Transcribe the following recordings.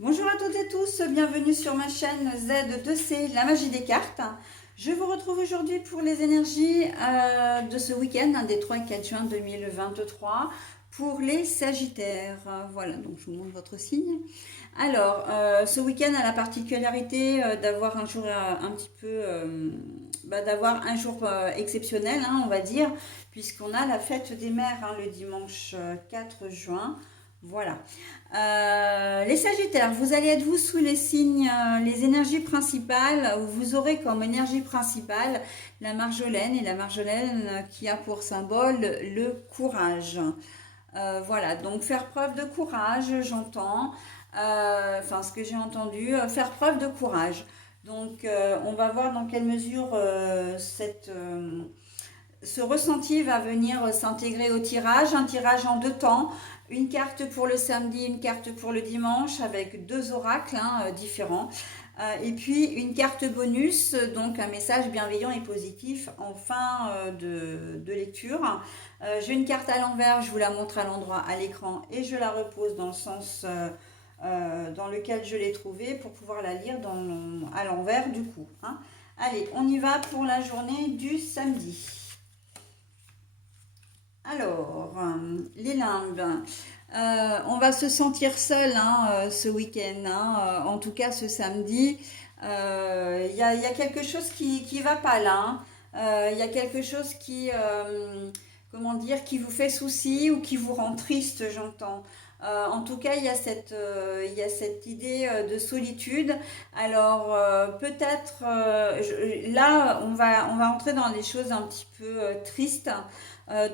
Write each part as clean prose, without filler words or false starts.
Bonjour à toutes et tous, bienvenue sur ma chaîne Z2C, la magie des cartes. Je vous retrouve aujourd'hui pour les énergies de ce week-end, des 3 et 4 juin 2023, pour les Sagittaires. Voilà, donc je vous montre votre signe. Alors, ce week-end a la particularité d'avoir un jour un petit peu, d'avoir un jour exceptionnel, hein, on va dire, puisqu'on a la fête des mères le dimanche 4 juin. Voilà. Les Sagittaires, vous allez être vous sous les signes, les énergies principales, où vous aurez comme énergie principale la Marjolaine, et la Marjolaine qui a pour symbole le courage. Voilà, donc faire preuve de courage, j'entends, enfin ce que j'ai entendu, faire preuve de courage. Donc on va voir dans quelle mesure ce ressenti va venir s'intégrer au tirage, un tirage en deux temps, une carte pour le samedi, une carte pour le dimanche avec deux oracles différents. Et puis une carte bonus, donc un message bienveillant et positif en fin de lecture. J'ai une carte à l'envers, je vous la montre à l'endroit à l'écran et je la repose dans le sens dans lequel je l'ai trouvée pour pouvoir la lire à l'envers du coup. Allez, on y va pour la journée du samedi. Alors, les limbes, on va se sentir seul ce week-end, en tout cas ce samedi. Y a quelque chose qui va pas là. Il y a quelque chose comment dire, qui vous fait souci ou qui vous rend triste, j'entends. En tout cas, il y a cette idée de solitude. Alors, peut-être, là, on va entrer dans des choses un petit peu tristes,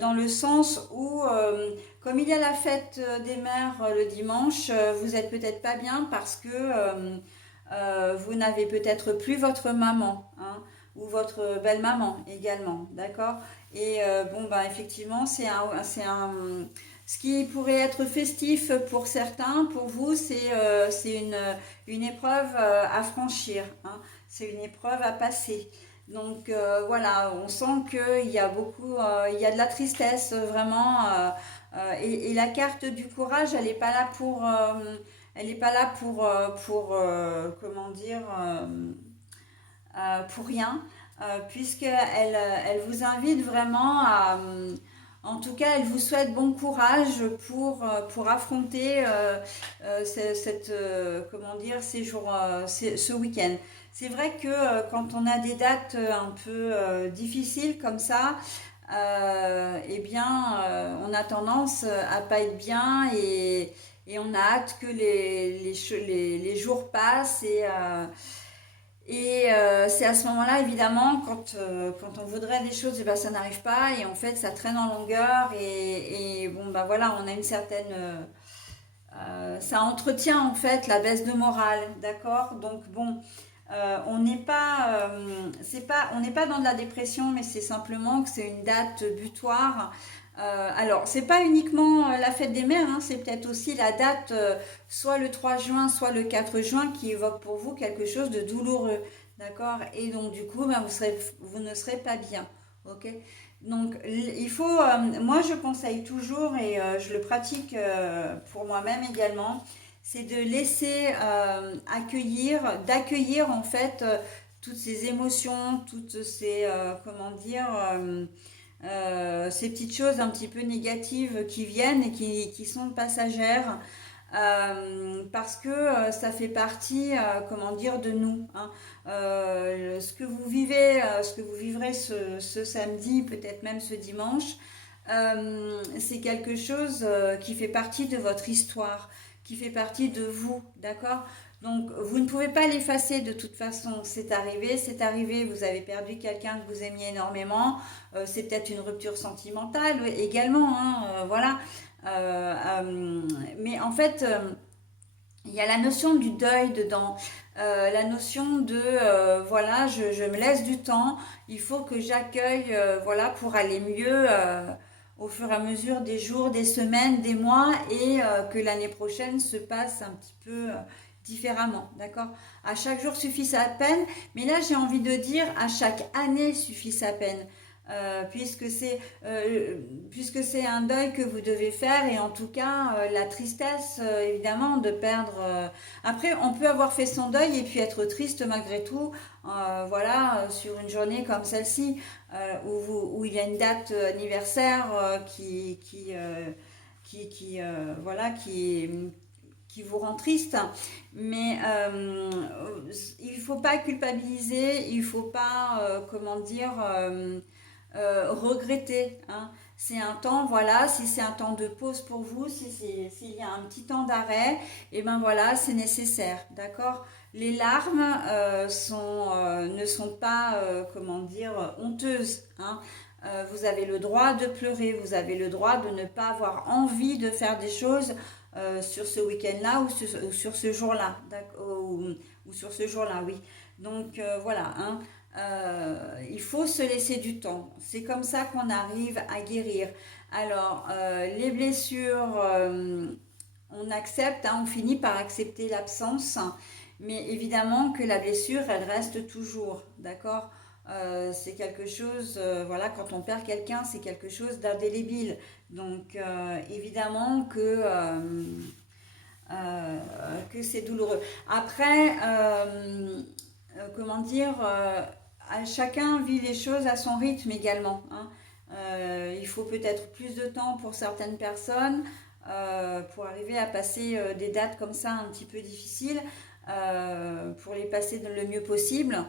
dans le sens où, comme il y a la fête des mères le dimanche, vous êtes peut-être pas bien parce que vous n'avez peut-être plus votre maman, ou votre belle-maman également, d'accord. Et bon, bah, effectivement, ce qui pourrait être festif pour certains, pour vous, c'est une épreuve à franchir, c'est une épreuve à passer. Donc voilà, on sent qu'il y a beaucoup, il y a de la tristesse vraiment. Et la carte du courage, elle n'est pas là elle n'est pas là comment dire, pour rien, puisqu'elle elle vous invite vraiment en tout cas, elle vous souhaite bon courage pour affronter comment dire, ce week-end. C'est vrai que quand on a des dates un peu difficiles comme ça, eh bien, on a tendance à pas être bien et on a hâte que les jours passent et c'est à ce moment-là, évidemment, quand on voudrait des choses, eh ben, ça n'arrive pas et en fait, ça traîne en longueur et bon, ben voilà, on a une certaine... ça entretient en fait la baisse de morale, d'accord. Donc bon, on n'est pas, on n'est pas dans de la dépression, mais c'est simplement que c'est une date butoir. Alors, c'est pas uniquement la fête des mères, c'est peut-être aussi la date, soit le 3 juin, soit le 4 juin, qui évoque pour vous quelque chose de douloureux, d'accord. Et donc, du coup, ben, vous ne serez pas bien, ok. Donc, il faut, moi je conseille toujours, et je le pratique pour moi-même également, c'est de laisser d'accueillir en fait toutes ces émotions, toutes ces, comment dire, ces petites choses un petit peu négatives qui viennent et qui sont passagères. Parce que ça fait partie, comment dire, de nous. Ce que vous vivez, ce que vous vivrez ce samedi, peut-être même ce dimanche, c'est quelque chose qui fait partie de votre histoire, qui fait partie de vous, d'accord. Donc vous ne pouvez pas l'effacer de toute façon, c'est arrivé, vous avez perdu quelqu'un que vous aimiez énormément, c'est peut-être une rupture sentimentale également, voilà. Mais en fait, il y a la notion du deuil dedans, la notion de voilà, je me laisse du temps, il faut que j'accueille, voilà, pour aller mieux au fur et à mesure des jours, des semaines, des mois, et que l'année prochaine se passe un petit peu différemment, d'accord. À chaque jour suffit sa peine, mais là j'ai envie de dire à chaque année suffit sa peine. puisque c'est un deuil que vous devez faire et en tout cas la tristesse évidemment de perdre. Après, on peut avoir fait son deuil et puis être triste malgré tout, voilà, sur une journée comme celle-ci où il y a une date anniversaire voilà qui vous rend triste, mais il faut pas culpabiliser, il faut pas, comment dire, regretter. Hein. C'est un temps, voilà, si c'est un temps de pause pour vous, s'il y a un petit temps d'arrêt, et ben voilà, c'est nécessaire, d'accord. Les larmes ne sont pas, comment dire, honteuses. Hein. Vous avez le droit de pleurer, vous avez le droit de ne pas avoir envie de faire des choses sur ce week-end-là ou sur ce jour-là, ou sur ce jour-là, oui. Donc voilà, hein. Il faut se laisser du temps. C'est comme ça qu'on arrive à guérir. Alors, les blessures, on accepte, hein, on finit par accepter l'absence, mais évidemment que la blessure, elle reste toujours, d'accord. C'est quelque chose, voilà, quand on perd quelqu'un, c'est quelque chose d'indélébile. Donc, évidemment que c'est douloureux. Après, comment dire, chacun vit les choses à son rythme également. Hein. Il faut peut-être plus de temps pour certaines personnes pour arriver à passer des dates comme ça un petit peu difficiles, pour les passer le mieux possible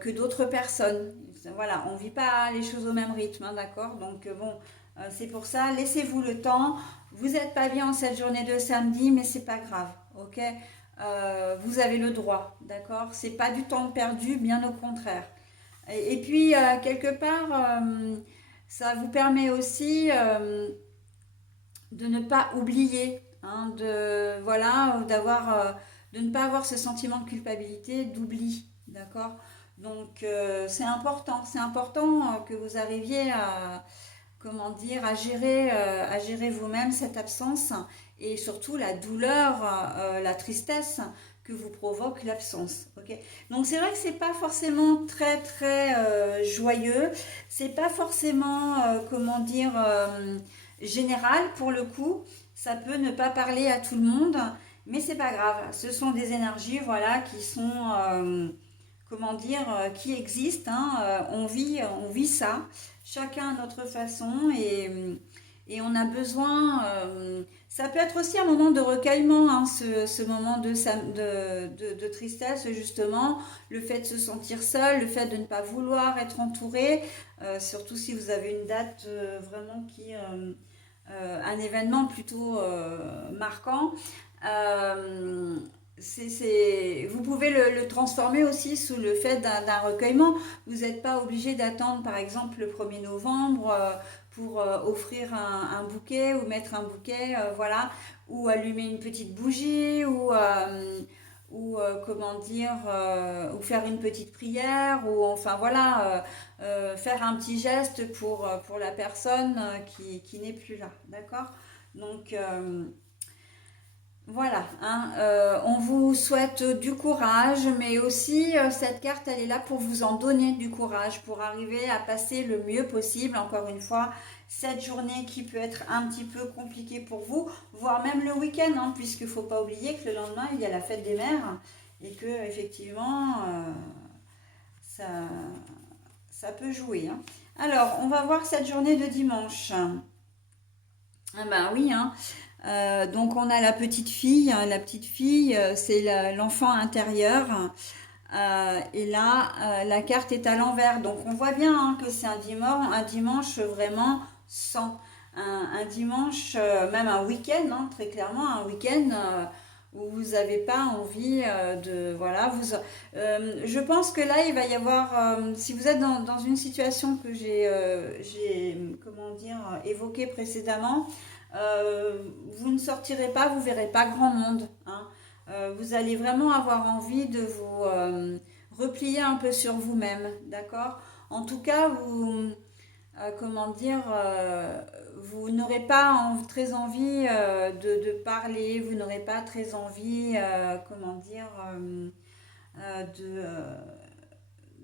que d'autres personnes. Voilà, on ne vit pas les choses au même rythme, hein, d'accord. Donc bon, c'est pour ça, laissez-vous le temps. Vous n'êtes pas bien en cette journée de samedi, mais c'est pas grave, ok. Vous avez le droit, d'accord. C'est pas du temps perdu, bien au contraire. Et puis quelque part, ça vous permet aussi de ne pas oublier, hein, de voilà, de ne pas avoir ce sentiment de culpabilité, d'oubli, d'accord. Donc c'est important que vous arriviez à comment dire, à gérer vous-même cette absence et surtout la douleur, la tristesse que vous provoque l'absence. Okay. Donc c'est vrai que c'est pas forcément très joyeux, c'est pas forcément comment dire général pour le coup. Ça peut ne pas parler à tout le monde, mais c'est pas grave. Ce sont des énergies, voilà, qui sont comment dire, qui existent. Hein. On vit ça, chacun à notre façon, et on a besoin. Ça peut être aussi un moment de recueillement, hein, ce moment de tristesse, justement, le fait de se sentir seul, le fait de ne pas vouloir être entouré, surtout si vous avez une date vraiment un événement plutôt marquant. Euh, vous pouvez le transformer aussi sous le fait d'un recueillement. Vous n'êtes pas obligé d'attendre par exemple le 1er novembre pour offrir un bouquet ou mettre un bouquet, voilà, ou allumer une petite bougie ou comment dire, ou faire une petite prière, ou enfin voilà, faire un petit geste pour la personne qui n'est plus là, d'accord. Donc voilà, hein, on vous souhaite du courage, mais aussi cette carte, elle est là pour vous en donner du courage, pour arriver à passer le mieux possible, encore une fois, cette journée qui peut être un petit peu compliquée pour vous, voire même le week-end, hein, puisqu'il ne faut pas oublier que le lendemain, il y a la fête des mères, et que effectivement, ça, ça peut jouer. Hein. Alors, on va voir cette journée de dimanche. Ah ben oui, hein. Donc on a la petite fille. Hein. La petite fille, c'est l'enfant intérieur. Et là, la carte est à l'envers. Donc on voit bien, hein, que c'est un dimanche vraiment sans. Un dimanche, même un week-end, hein, très clairement, un week-end où vous n'avez pas envie de... Voilà, je pense que là, il va y avoir... si vous êtes dans une situation que comment dire, évoquée précédemment, vous ne sortirez pas, vous verrez pas grand monde. Hein. Vous allez vraiment avoir envie de vous replier un peu sur vous-même, d'accord. En tout cas, comment dire, vous n'aurez pas très envie de parler, vous n'aurez pas très envie, comment dire, de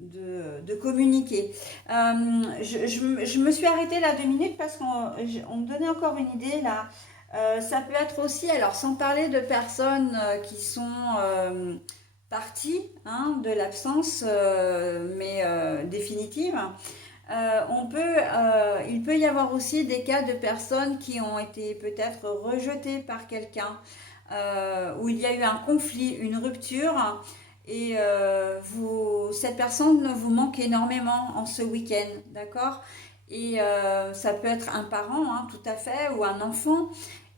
de communiquer. Je me suis arrêtée là 2 minutes parce qu'on me donnait encore une idée là. Ça peut être aussi, alors sans parler de personnes qui sont parties hein, de l'absence, mais définitive. Il peut y avoir aussi des cas de personnes qui ont été peut-être rejetées par quelqu'un, où il y a eu un conflit, une rupture, et cette personne vous manque énormément en ce week-end, d'accord? Et ça peut être un parent, hein, tout à fait, ou un enfant.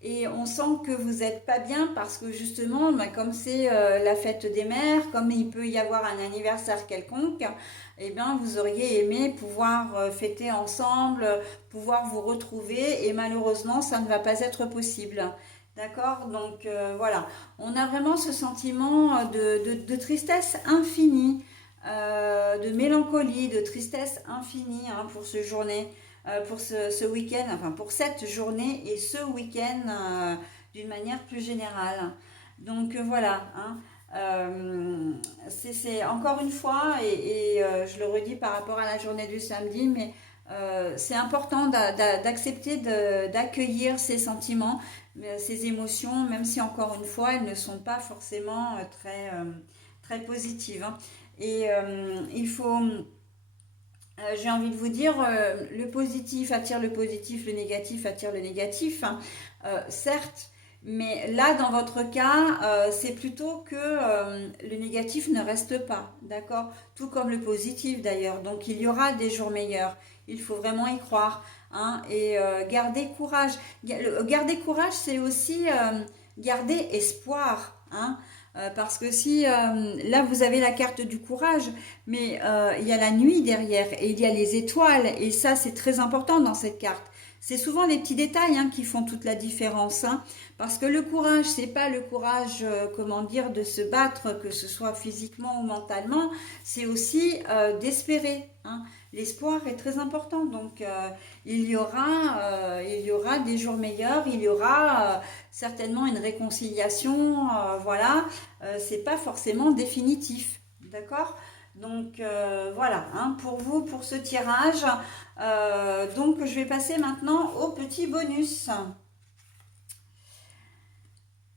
Et on sent que vous n'êtes pas bien parce que justement, bah, comme c'est la fête des mères, comme il peut y avoir un anniversaire quelconque, eh bien, vous auriez aimé pouvoir fêter ensemble, pouvoir vous retrouver, et malheureusement, ça ne va pas être possible. D'accord? Donc voilà, on a vraiment ce sentiment de tristesse infinie, de mélancolie, de tristesse infinie hein, pour ce journée, pour ce week-end, enfin pour cette journée et ce week-end d'une manière plus générale. Donc voilà, hein, c'est encore une fois, et je le redis par rapport à la journée du samedi, mais c'est important d'accepter d'accueillir ces sentiments, ces émotions, même si encore une fois, elles ne sont pas forcément très positives. Hein. Et il faut, j'ai envie de vous dire, le positif attire le positif, le négatif attire le négatif, hein. Certes, mais là, dans votre cas, c'est plutôt que le négatif ne reste pas, d'accord? Tout comme le positif d'ailleurs. Donc, il y aura des jours meilleurs. Il faut vraiment y croire, hein, et garder courage. Garder courage, c'est aussi garder espoir, hein. Parce que si là vous avez la carte du courage, mais il y a la nuit derrière et il y a les étoiles et ça c'est très important dans cette carte. C'est souvent les petits détails hein, qui font toute la différence, hein, parce que le courage c'est pas le courage comment dire de se battre que ce soit physiquement ou mentalement, c'est aussi d'espérer. Hein. L'espoir est très important donc il y aura des jours meilleurs, il y aura certainement une réconciliation, voilà, c'est pas forcément définitif, d'accord? Donc voilà, hein, pour vous, pour ce tirage. Donc je vais passer maintenant au petit bonus.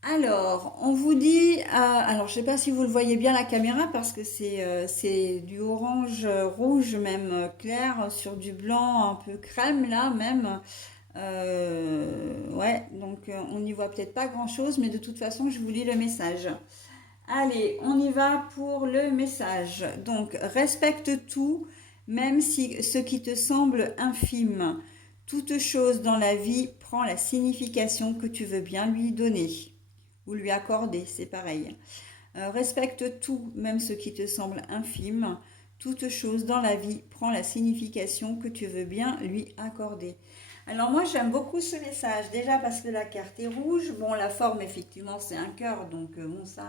Alors, on vous dit, alors je ne sais pas si vous le voyez bien la caméra parce que c'est du orange rouge même clair sur du blanc un peu crème là même. Ouais, donc on n'y voit peut-être pas grand-chose, mais de toute façon je vous lis le message. Allez, on y va pour le message. Donc, respecte tout, même si ce qui te semble infime. Toute chose dans la vie prend la signification que tu veux bien lui donner ou lui accorder, c'est pareil. Respecte tout, même ce qui te semble infime. Toute chose dans la vie prend la signification que tu veux bien lui accorder. Alors moi j'aime beaucoup ce message, déjà parce que la carte est rouge, bon la forme effectivement c'est un cœur, donc bon ça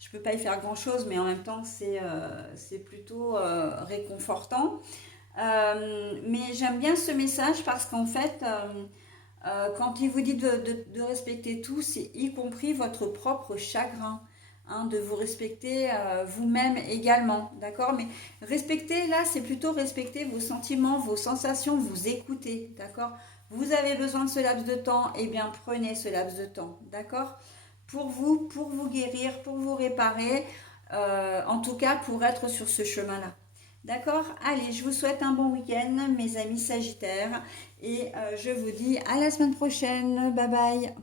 je peux pas y faire grand chose, mais en même temps c'est plutôt réconfortant. Mais j'aime bien ce message parce qu'en fait quand il vous dit de respecter tout, c'est y compris votre propre chagrin. Hein, de vous respecter vous-même également, d'accord? Mais respecter, là, c'est plutôt respecter vos sentiments, vos sensations, vous écouter, d'accord? Vous avez besoin de ce laps de temps, eh bien, prenez ce laps de temps, d'accord? Pour vous guérir, pour vous réparer, en tout cas, pour être sur ce chemin-là. D'accord? Allez, je vous souhaite un bon week-end, mes amis Sagittaires, et je vous dis à la semaine prochaine. Bye bye!